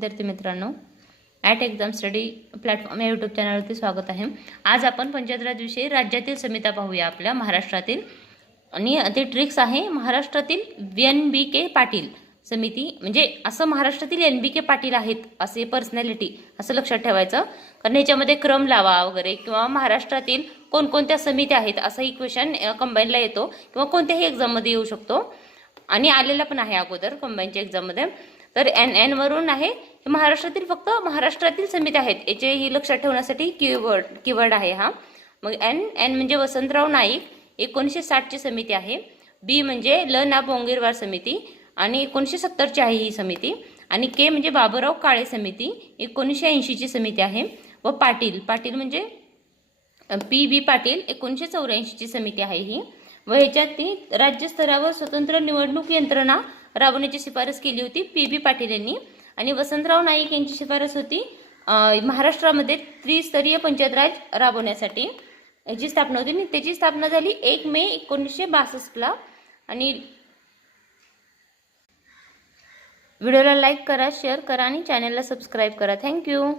विद्यार्थी मित्रांनो, at exam study platform या यूट्यूब चॅनलवरती स्वागत आहे। आज आपण पंचायत राज विषयी राज्यातील समित्या पाहूया आपल्या महाराष्ट्रातील, आणि ते ट्रिक्स आहे महाराष्ट्रातील NBK पाटील समिती, म्हणजे असं महाराष्ट्रातील NBK पाटील आहेत असे पर्सनॅलिटी असं लक्षात ठेवायचं, कारण याच्यामध्ये क्रम लावा वगैरे किंवा महाराष्ट्रातील कोणकोणत्या समित्या आहेत असाही क्वेश्चन कंबाईनला येतो किंवा कोणत्याही एक्झाममध्ये येऊ शकतो आणि आलेला पण आहे अगोदर कंबाईनच्या एक्झाममध्ये। तर NN वरून आहे, महाराष्ट्रातील फक्त महाराष्ट्रातील समित्या आहेत याचे ही लक्षात ठेवण्यासाठी कीवर्ड आहे हा। मग NN म्हणजे वसंतराव नाईक 1960 ची समिती आहे। B म्हणजे ल ना बोंगीरवार समिती आणि 1970 ची आहे ही समिती। आणि K म्हणजे बाबूराव काळे समिती 1980 ची समिती आहे। व पाटील म्हणजे PB पाटील 1984 ची समिती आहे ही। व ह्याच्यात ती राज्य स्तरावर स्वतंत्र निवडणूक यंत्रणा राबवण्याची शिफारस केली होती PB पाटील यांनी। आणि वसंतराव नाईक यांची शिफारस होती महाराष्ट्रामध्ये त्रिस्तरीय पंचायत राज राबवण्यासाठी, याची स्थापना होती। त्याची स्थापना झाली 1 मे 1962 ला। आणि व्हिडिओला लाईक करा, शेअर करा आणि चॅनलला सबस्क्राईब करा। थँक्यू।